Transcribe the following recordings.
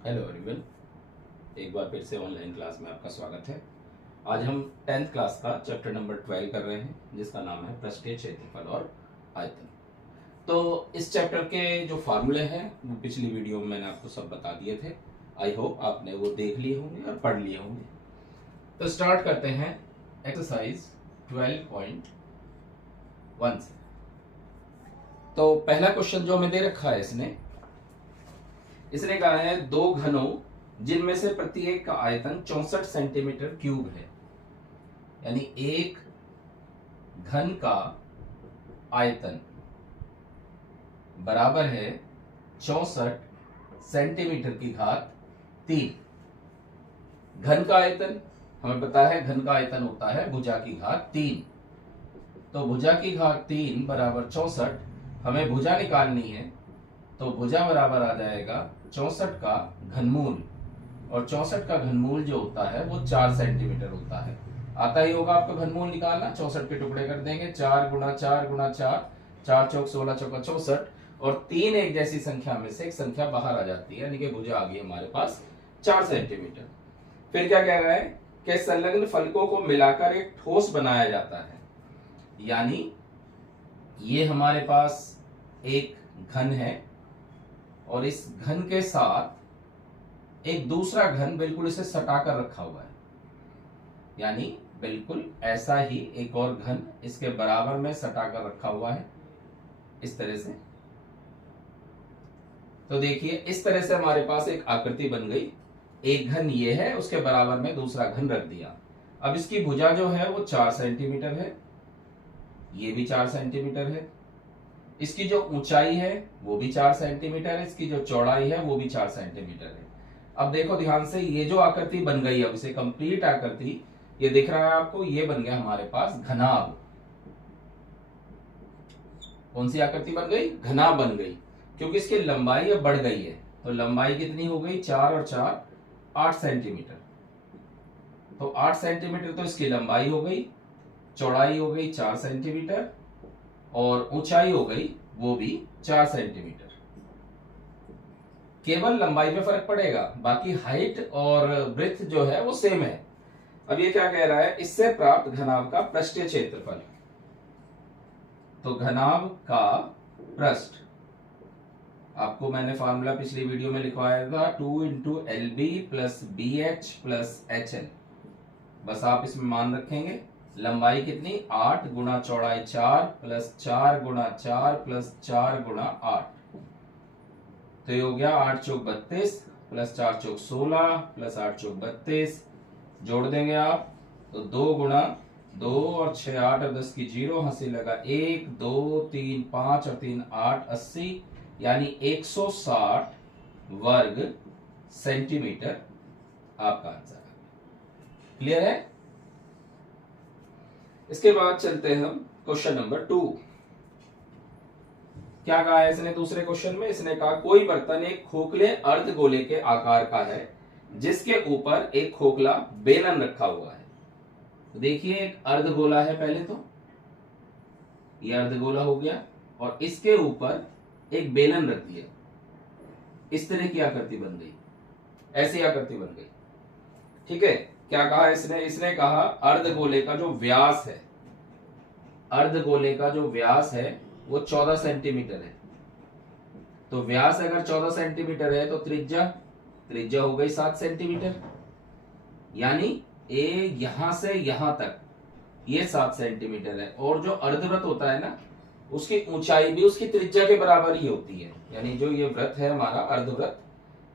Hello everyone, एक बार फिर से ऑनलाइन क्लास में आपका स्वागत है। आज हम 10th क्लास का चैप्टर नंबर 12 कर रहे हैं, जिसका नाम है पृष्ठीय क्षेत्रफल और आयतन। तो इस चैप्टर के जो फार्मूले हैं वो पिछली वीडियो में मैंने आपको सब बता दिए थे। आई होप आपने वो देख लिए होंगे और पढ़ लिए होंगे। तो स्टार्ट करते हैं एक्सरसाइज 12.1 से। तो पहला क्वेश्चन जो हमें दे रखा है, इसने कहा है दो घनों जिनमें से प्रत्येक का आयतन 64 सेंटीमीटर क्यूब है। यानी एक घन का आयतन बराबर है 64 सेंटीमीटर की घात 3। घन का आयतन हमें पता है, घन का आयतन होता है भुजा की घात 3। तो भुजा की घात 3 बराबर 64, हमें भुजा निकालनी है। तो भुजा बराबर आ जाएगा 64 का घनमूल, और 64 का घनमूल जो होता है वो 4 सेंटीमीटर होता है। आता ही होगा आपको घनमूल निकालना। 64 के टुकड़े कर देंगे, 4 गुणा 4 गुणा 4, 4 चौक 16 चौका 64, और 3 एक जैसी संख्या में से एक संख्या बाहर आ जाती है, यानी कि भुजा आ गई हमारे पास 4 सेंटीमीटर। फिर क्या कह रहा है कि संलग्न फलकों को मिलाकर एक ठोस बनाया जाता है। यानी ये हमारे पास एक घन है और इस घन के साथ एक दूसरा घन बिल्कुल इसे सटाकर रखा हुआ है। यानी बिल्कुल ऐसा ही एक और घन इसके बराबर में सटाकर रखा हुआ है, इस तरह से। तो देखिए, इस तरह से हमारे पास एक आकृति बन गई। एक घन ये है, उसके बराबर में दूसरा घन रख दिया। अब इसकी भुजा जो है वो 4 सेंटीमीटर है, ये भी 4 सेंटीमीटर है। इसकी जो ऊंचाई है वो भी 4 सेंटीमीटर है, इसकी जो चौड़ाई है वो भी 4 सेंटीमीटर है। अब देखो ध्यान से, ये जो आकृति बन गई, अब इसे कंप्लीट आकृति, ये दिख रहा है आपको, ये बन गया हमारे पास घनाभ। कौन सी आकृति बन गई? घनाभ बन गई, क्योंकि इसकी लंबाई अब बढ़ गई है। तो लंबाई कितनी हो गई? 4 और 4 8 सेंटीमीटर। तो 8 सेंटीमीटर तो इसकी लंबाई हो गई, चौड़ाई हो गई 4 सेंटीमीटर, और ऊंचाई हो गई वो भी 4 सेंटीमीटर। केवल लंबाई में फर्क पड़ेगा, बाकी हाइट और ब्रेथ जो है वो सेम है। अब ये क्या कह रहा है? इससे प्राप्त घनाभ का पृष्ठीय क्षेत्रफल। तो घनाभ का पृष्ठ, आपको मैंने फार्मूला पिछली वीडियो में लिखवाया था, 2 into L B plus B H plus H L. बस आप इसमें मान रखेंगे। लंबाई कितनी? 8 गुणा चौड़ाई 4 प्लस 4 गुणा 4 प्लस 4 गुणा 8। तो ये हो गया 8 चौक 32 प्लस 4 चौक 16 प्लस 8 चौक 32। जोड़ देंगे आप तो 2 गुणा 2 और 6 8 और 10 की 0, हंसी लगा 1 2 3 5 और 3 8 80, यानी 160 वर्ग सेंटीमीटर आपका आंसर है। क्लियर है? इसके बाद चलते हैं हम क्वेश्चन नंबर 2। क्या कहा है इसने दूसरे क्वेश्चन में? इसने कहा कोई बर्तन एक खोखले अर्धगोले के आकार का है, जिसके ऊपर एक खोखला बेलन रखा हुआ है। तो देखिए, एक अर्धगोला है, पहले तो ये अर्धगोला हो गया, और इसके ऊपर एक बेलन रख दिया। इस तरह की आकृति बन गई, ऐसी आकृति बन गई। ठीक है, क्या कहा इसने कहा अर्धगोले का जो व्यास है, अर्धगोले का जो व्यास है वो 14 सेंटीमीटर है। तो व्यास अगर 14 सेंटीमीटर है तो त्रिज्या हो गई 7 सेंटीमीटर। यानी ए यहां से यहां तक ये 7 सेंटीमीटर है, और जो अर्धवृत्त होता है ना, उसकी ऊंचाई भी उसकी त्रिज्या के बराबर ही होती है। यानी जो ये वृत्त है हमारा अर्धवृत्त,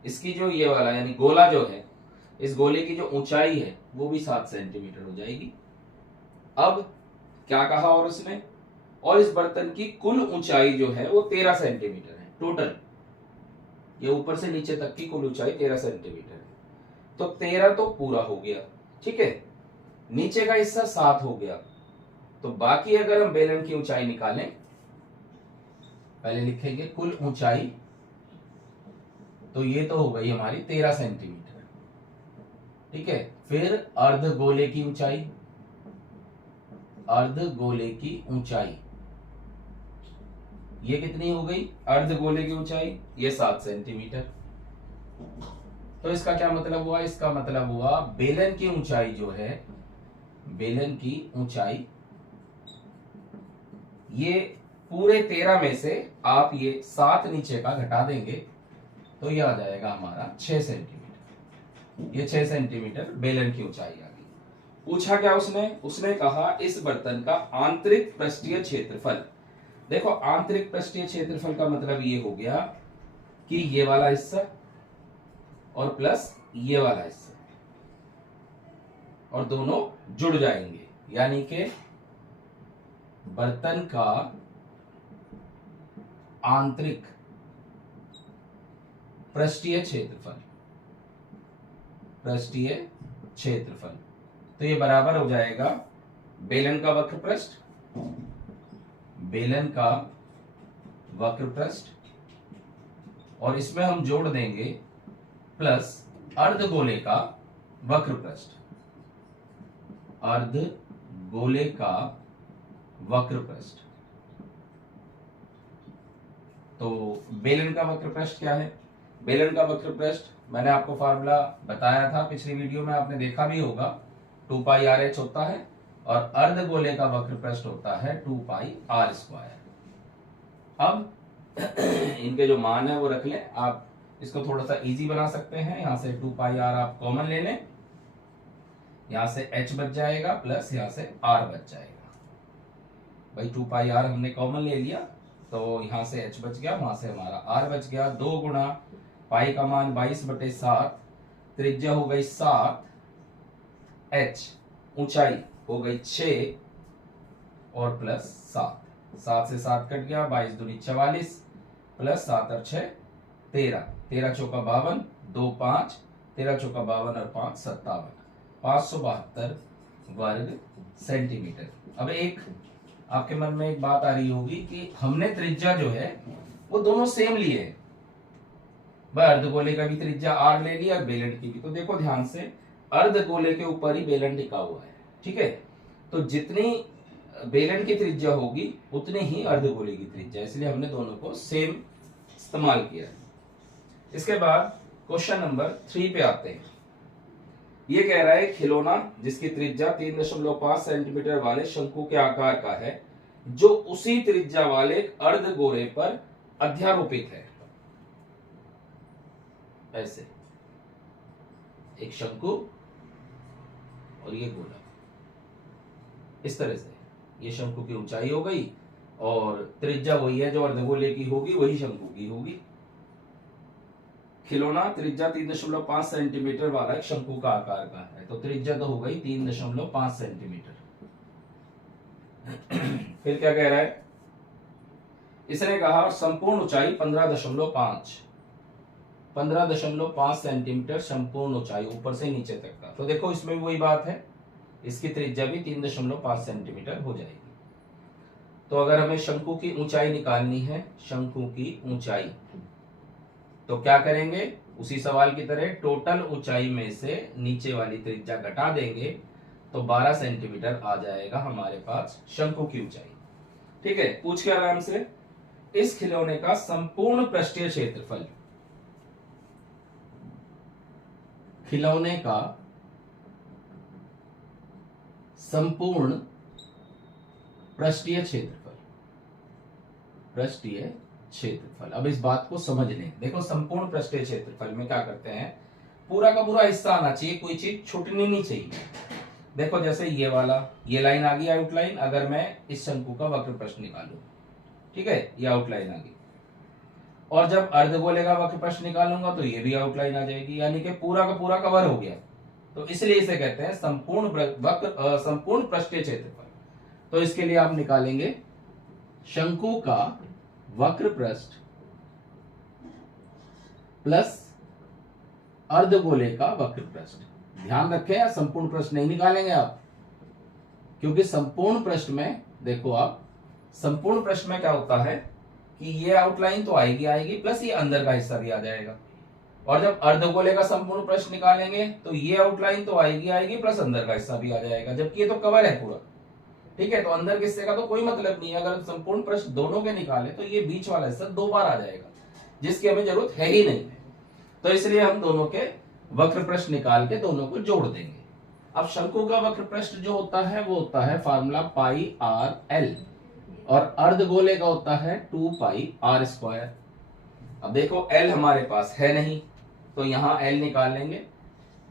इसकी जो ये वाला यानी गोला जो है, इस गोले की जो ऊंचाई है वो भी 7 सेंटीमीटर हो जाएगी। अब क्या कहा और उसने, और इस बर्तन की कुल ऊंचाई जो है वो 13 सेंटीमीटर है टोटल। ये ऊपर से नीचे तक की कुल ऊंचाई 13 सेंटीमीटर है। तो 13 तो पूरा हो गया, ठीक है। नीचे का हिस्सा 7 हो गया। तो बाकी अगर हम बेलन की ऊंचाई निकालें, पहले लिखेंगे कुल ऊंचाई, तो ये तो हो गई हमारी 13 सेंटीमीटर, ठीक है। फिर अर्धगोले की ऊंचाई, अर्धगोले की ऊंचाई ये कितनी हो गई? अर्धगोले की ऊंचाई ये 7 सेंटीमीटर। तो इसका क्या मतलब हुआ, इसका मतलब हुआ बेलन की ऊंचाई जो है, बेलन की ऊंचाई, ये पूरे 13 में से आप ये 7 नीचे का घटा देंगे तो ये आ जाएगा हमारा 6 सेंटीमीटर। ये 6 सेंटीमीटर बेलन की ऊंचाई आ गई। पूछा क्या उसने कहा इस बर्तन का आंतरिक पृष्ठीय क्षेत्रफल। देखो आंतरिक पृष्ठीय क्षेत्रफल का मतलब ये हो गया कि ये वाला हिस्सा और प्लस ये वाला हिस्सा, और दोनों जुड़ जाएंगे, यानी कि बर्तन का आंतरिक पृष्ठीय क्षेत्रफल, पृष्ठीय क्षेत्रफल, तो ये बराबर हो जाएगा बेलन का वक्र पृष्ठ, बेलन का वक्र पृष्ठ, और इसमें हम जोड़ देंगे प्लस अर्धगोले का वक्र पृष्ठ, अर्धगोले का वक्र पृष्ठ। तो बेलन का वक्र पृष्ठ क्या है, बेलन का वक्र पृष्ठ मैंने आपको फार्मूला बताया था पिछली वीडियो में, आपने देखा भी होगा, 2 पाई आर एच होता है, और अर्धगोले का वक्र पृष्ठ होता है 2 पाई आर स्क्वायर। अब इनके जो मान है वो रख लें, आप इसको थोड़ा सा इजी बना सकते हैं। यहां से 2 पाई आर आप कॉमन ले लें, यहां से h बच जाएगा प्लस यहां से r बच जाएगा। भाई 2 पाई आर हमने कॉमन ले लिया तो यहां से h बच गया, वहां से हमारा r बच गया। 2 गुणा पाई का मान 22/7, त्रिज्या हो गई 7, h ऊंचाई हो गई 6 और प्लस 7, 7 से 7 कट गया, 22 दूनी 44 प्लस 7 और 6 13, 13 चौका 52, 2 5, 13 चौका 52 और 5 57, 572 वर्ग सेंटीमीटर। अब एक आपके मन में एक बात आ रही होगी कि हमने त्रिज्या जो है वो दोनों सेम लिए है, भाई अर्धगोले का भी त्रिज्या r ले लिया, बेलन की भी। तो देखो ध्यान से, अर्धगोले के ऊपर ही बेलन टिका हुआ है, ठीक है, तो जितनी बेलन की त्रिज्या होगी उतनी ही अर्धगोले की त्रिज्या, इसलिए हमने दोनों को सेम इस्तेमाल किया। इसके बाद क्वेश्चन नंबर 3 पे आते हैं। ये कह रहा है खिलौना जिसकी त्रिज्या 3.5 सेंटीमीटर वाले शंकु के आकार का है, जो उसी त्रिज्या वाले अर्धगोले पर अध्यारोपित है। ऐसे एक शंकु और ये गोला, इस तरह से ये शंकु की ऊंचाई हो गई और त्रिज्या वही है जो अर्धगोले की होगी, वही शंकु की होगी। खिलौना त्रिज्या 3.5 सेंटीमीटर वाला एक शंकु का आकार का है, तो त्रिज्या तो हो गई 3.5 सेंटीमीटर। फिर क्या कह रहा है, इसने कहा संपूर्ण ऊंचाई 15.5 सेंटीमीटर संपूर्ण ऊंचाई ऊपर से नीचे तक का। तो देखो इसमें वही बात है, इसकी त्रिज्या भी 3.5 सेंटीमीटर हो जाएगी। तो अगर हमें शंकु की ऊंचाई निकालनी है, शंकु की ऊंचाई, तो क्या करेंगे, उसी सवाल की तरह टोटल ऊंचाई में से नीचे वाली त्रिज्या घटा देंगे तो 12 सेंटीमीटर आ जाएगा हमारे पास शंकु की ऊंचाई। ठीक है, पूछ के आराम से, इस खिलौने का संपूर्ण पृष्ठीय क्षेत्रफल, खिलौने का संपूर्ण पृष्ठीय क्षेत्रफल, पृष्ठीय क्षेत्रफल। अब इस बात को समझ लें। देखो संपूर्ण पृष्ठीय क्षेत्रफल में क्या करते हैं, पूरा का पूरा हिस्सा आना चाहिए, कोई चीज छूटनी नहीं चाहिए। देखो जैसे ये वाला, ये लाइन आ गई आउटलाइन, अगर मैं इस शंकु का वक्र पृष्ठ निकालूं, ठीक है, ये आउटलाइन आ गई, और जब अर्धगोले का वक्र पृष्ठ निकालूंगा तो ये भी आउटलाइन आ जाएगी, यानी कि पूरा का पूरा कवर हो गया। तो इसलिए इसे कहते हैं संपूर्ण पृष्ठीय क्षेत्रफल। तो इसके लिए आप निकालेंगे शंकु का वक्र पृष्ठ प्लस अर्धगोले का वक्र पृष्ठ। ध्यान रखें, संपूर्ण पृष्ठ नहीं निकालेंगे आप, क्योंकि संपूर्ण पृष्ठ में देखो आप, संपूर्ण पृष्ठ में क्या होता है कि ये आउटलाइन तो आएगी आएगी, प्लस ये अंदर का हिस्सा भी आ जाएगा। और जब अर्धगोले का संपूर्ण पृष्ठ निकालेंगे तो ये आउटलाइन तो आएगी आएगी, प्लस अंदर का हिस्सा भी आ जाएगा, जबकि ये तो कवर है पूरा। ठीक है, तो अंदर के हिस्से का तो कोई मतलब नहीं है। अगर संपूर्ण पृष्ठ दोनों के निकाले तो ये बीच वाला हिस्सा 2 बार आ जाएगा, जिसकी हमें जरूरत है ही नहीं है। तो इसलिए हम दोनों के वक्र पृष्ठ निकाल के दोनों को जोड़ देंगे। अब शंकु का वक्र पृष्ठ जो होता है वो होता है फार्मूला पाई आर एल, और अर्धगोले का होता है 2 पाई आर स्क्वायर। अब देखो एल हमारे पास है नहीं, तो यहां एल निकाल लेंगे।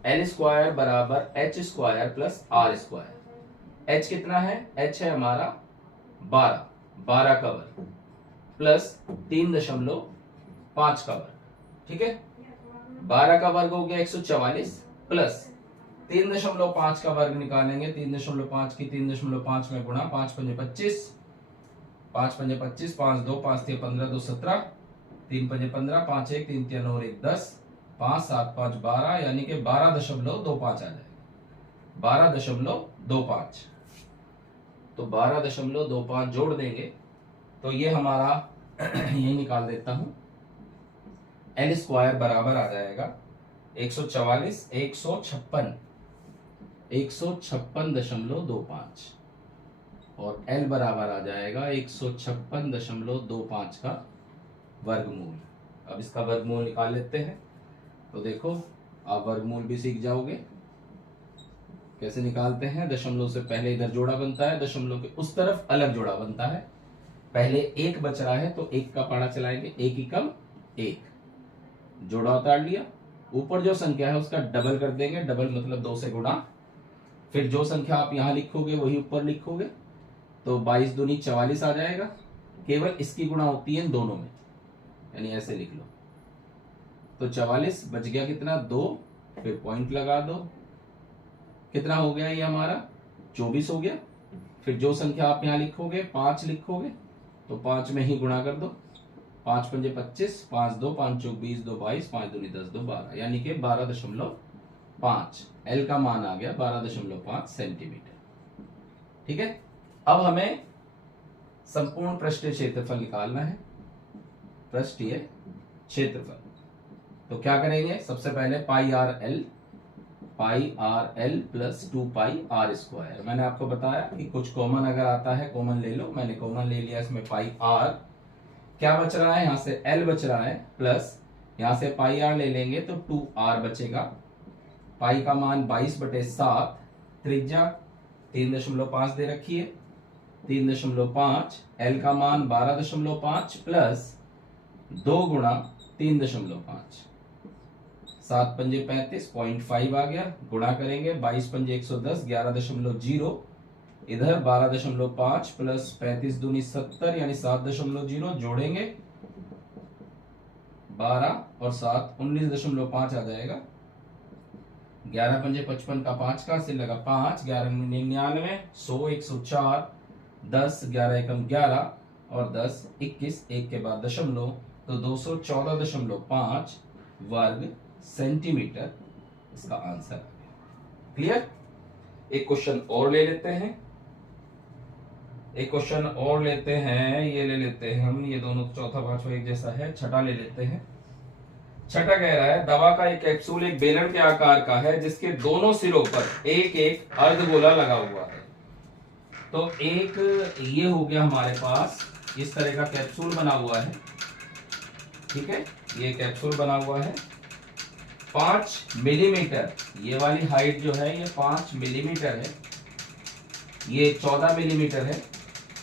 एल स्क्वायर बराबर H square plus R square. H कितना है? एच है हमारा 12 का वर्ग प्लस 3.5 का वर्ग। ठीक है, 12 का वर्ग हो गया 144 प्लस 3.5 का वर्ग निकालेंगे। 3.5 की 3.5 में गुणा, 5 पंजे 25, 5 पंजे 25, 5 2 5 3 15 2 17, 3 पंजे 15, 5 1 3 3 और 1 10, 5 7 5 12, यानी कि 12.25 आ जाएगा। 12.25, तो 12.25 जोड़ देंगे तो ये हमारा यही निकाल देता हूं, एल स्क्वायर बराबर आ जाएगा 144 156.25 और एल बराबर आ जाएगा 156.25 का वर्गमूल। अब इसका वर्गमूल निकाल लेते हैं। तो देखो आप वर्गमूल भी सीख जाओगे कैसे निकालते हैं। दशमलव से पहले इधर जोड़ा बनता है, दशमलव के उस तरफ अलग जोड़ा बनता है। पहले 1 बच रहा है तो 1 का पाड़ा चलाएंगे, 1 एकम 1, जोड़ा उतार लिया। ऊपर जो संख्या है उसका डबल कर देंगे, डबल मतलब 2 से गुणा। फिर जो संख्या आप यहां लिखोगे वही ऊपर लिखोगे, तो 22 दूनी 44 आ जाएगा। केवल इसकी गुणा होती है दोनों में, यानी ऐसे लिख लो। तो 44 बच गया कितना? 2, फिर पॉइंट लगा दो। कितना हो गया ये हमारा? 24 हो गया। फिर जो संख्या आप यहां लिखोगे 5 लिखोगे, तो 5 में ही गुणा कर दो। 5 पंजे 25, 5 2 5 चौक 20, 2 22, 5 दूनी 10, 2 12, यानी कि 12.5। एल का मान आ गया 12.5 सेंटीमीटर। ठीक है, अब हमें संपूर्ण पृष्ठीय क्षेत्रफल निकालना है। पृष्ठीय क्षेत्रफल तो क्या करेंगे? सबसे पहले pi R L plus 2 pi R square. मैंने आपको बताया कि कुछ कॉमन अगर आता है कॉमन ले लो, मैंने कॉमन ले लिया। इसमें पाई आर क्या बच रहा है? यहां से एल बच रहा है, प्लस यहां से पाई आर ले लेंगे तो 2 आर बचेगा। पाई का मान 22/7, त्रिज्या 3.5 दे रखी है, 3.5। एल का मान 12.5 प्लस 2 गुणा 3.5, 7 पंजे 35, 0.5 आ गया। गुणा करेंगे 22 पंजे 110, 11.0। इधर 12.5 प्लस 35 दूनी 70, यानी 7.0। जोड़ेंगे 12 और 7 19.5 आ जाएगा। 11 पंजे 55 का 5 का सिर लगा 5, 11 99, 100 104, 10 11 एकम 11 और 10 21, 1 के बाद दशमलव, तो 214.5 वर्ग सेंटीमीटर इसका आंसर आ गया। क्लियर? एक क्वेश्चन और ले लेते हैं, ये ले लेते हैं हम। ये दोनों चौथा पांचवा एक जैसा है। छठा ले लेते हैं। छठा कह रहा है दवा का एक कैप्सूल एक बेलन के आकार का है जिसके दोनों सिरों पर एक एक अर्धगोला लगा हुआ है। तो एक ये हो गया हमारे पास, इस तरह का कैप्सूल बना हुआ है। ठीक है, ये कैप्सूल बना हुआ है 5 मिलीमीटर। ये वाली हाइट जो है ये 5 मिलीमीटर है, ये 14 मिलीमीटर है।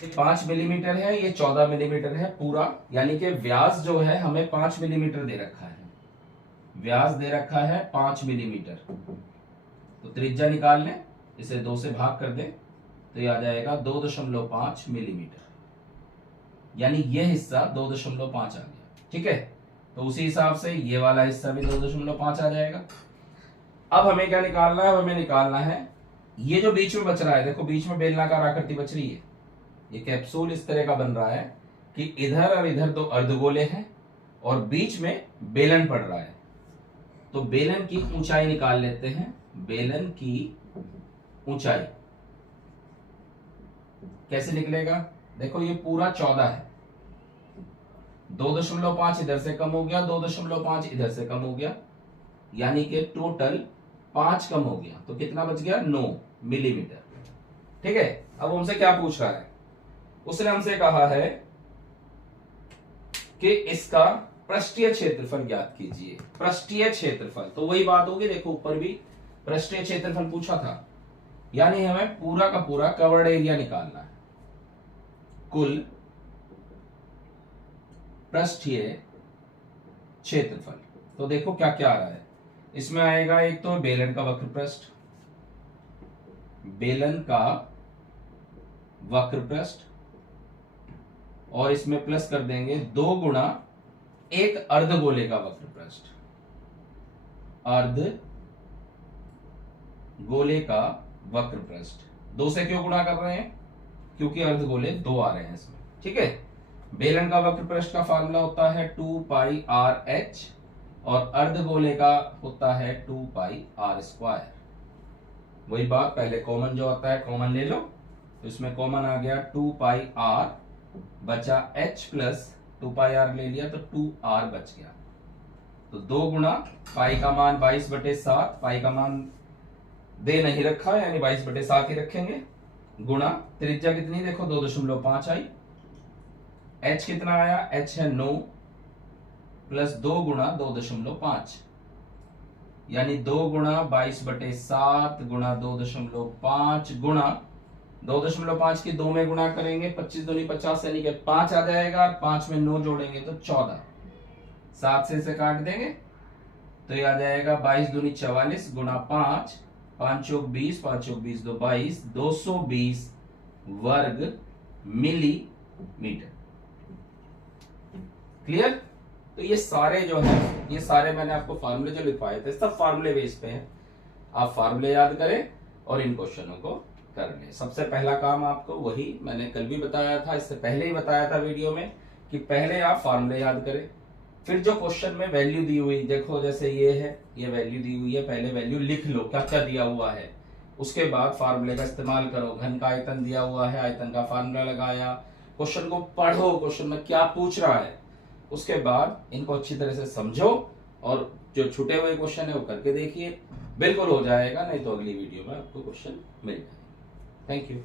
5 मिलीमीटर है, ये 14 मिलीमीटर है पूरा, यानी कि व्यास जो है हमें 5 मिलीमीटर दे रखा है। व्यास दे रखा है 5 मिलीमीटर। तो त्रिज्या निकाल लें, इसे 2 से भाग कर दें तो ये आ जाएगा 2.5 मिलीमीटर, यानी ये हिस्सा 2.5 आ गया। ठीक है, तो उसी हिसाब से ये वाला हिस्सा भी 2.5 आ जाएगा। अब हमें क्या निकालना है? हमें निकालना है ये जो बीच में बच रहा है। देखो बीच में बेलनाकार आकृति बच रही है। ये कैप्सूल इस तरह का बन रहा है कि इधर और इधर 2 अर्धगोले हैं और बीच में बेलन पड़ रहा है। तो बेलन की ऊंचाई निकाल लेते हैं। बेलन की ऊंचाई कैसे निकलेगा? देखो ये पूरा 14 है, 2.5 इधर से कम हो गया, 2.5 इधर से कम हो गया, यानी कि टोटल 5 कम हो गया। तो कितना बच गया? 9 मिलीमीटर। ठीक है, अब हमसे क्या पूछ रहा है? उसने हमसे कहा है कि इसका पृष्ठीय क्षेत्रफल ज्ञात कीजिए। पृष्ठीय क्षेत्रफल तो वही बात होगी, देखो ऊपर भी पृष्ठीय क्षेत्रफल पूछा था, यानी हमें पूरा का पूरा कवर्ड एरिया निकालना है। कुल पृष्ठीय क्षेत्रफल, तो देखो क्या क्या आ रहा है इसमें। आएगा एक तो बेलन का वक्र पृष्ठ, बेलन का वक्र पृष्ठ, और इसमें प्लस कर देंगे 2 गुणा एक अर्धगोले का वक्र पृष्ठ, अर्धगोले का वक्र पृष्ठ। 2 से क्यों गुणा कर रहे हैं? क्योंकि अर्धगोले 2 आ रहे हैं इसमें, ठीक है। बेलन का वक्र पृष्ठ का फार्मूला होता है 2 पाई आर एच, और अर्धगोले का होता है 2 पाई आर स्क्वायर। वही बात, पहले कॉमन जो आता है कॉमन ले लो, तो इसमें कॉमन आ गया 2 पाई आर बचा h प्लस 2 पाई आर ले लिया तो 2 आर बच गया। तो 2 गुणा पाई का मान 22/7, पाई का मान दे नहीं रखा यानी 22/7 ही रखेंगे, गुणा त्रिज्या कितनी देखो 2.5 आई, h कितना आया, h है 9 प्लस 2 गुणा 2.5 यानी 2 गुणा 22/7 गुणा 2.5 गुणा 2.5 की 2 में गुणा करेंगे 25 दूनी 50 यानी कि 5 आ जाएगा, 5 में 9 जोड़ेंगे तो 14, 7 से इसे काट देंगे तो ये आ जाएगा 22 दूनी 44 गुणा 5, 5 चौक 20, 5 चौक 20 दो 22, 220 वर्ग मिलीमीटर। क्लियर? तो ये सारे जो है, ये सारे मैंने आपको फार्मूले जो लिखवाए थे सब फार्मूले बेस पे हैं। आप फार्मूले याद करें और इन क्वेश्चनों को कर लें। सबसे पहला काम आपको वही मैंने कल भी बताया था, इससे पहले ही बताया था वीडियो में, कि पहले आप फार्मूले याद करें, फिर जो क्वेश्चन में वैल्यू दी हुई, देखो जैसे ये है, ये वैल्यू दी हुई है, पहले वैल्यू लिख लो क्या क्या दिया हुआ है, उसके बाद फार्मूले का इस्तेमाल करो। घन का आयतन दिया हुआ है, आयतन का फार्मूला लगाया, क्वेश्चन को पढ़ो, क्वेश्चन में क्या पूछ रहा है, उसके बाद इनको अच्छी तरह से समझो और जो छूटे हुए क्वेश्चन है वो करके देखिए, बिल्कुल हो जाएगा, नहीं तो अगली वीडियो में आपको क्वेश्चन मिल जाएगा। Thank you.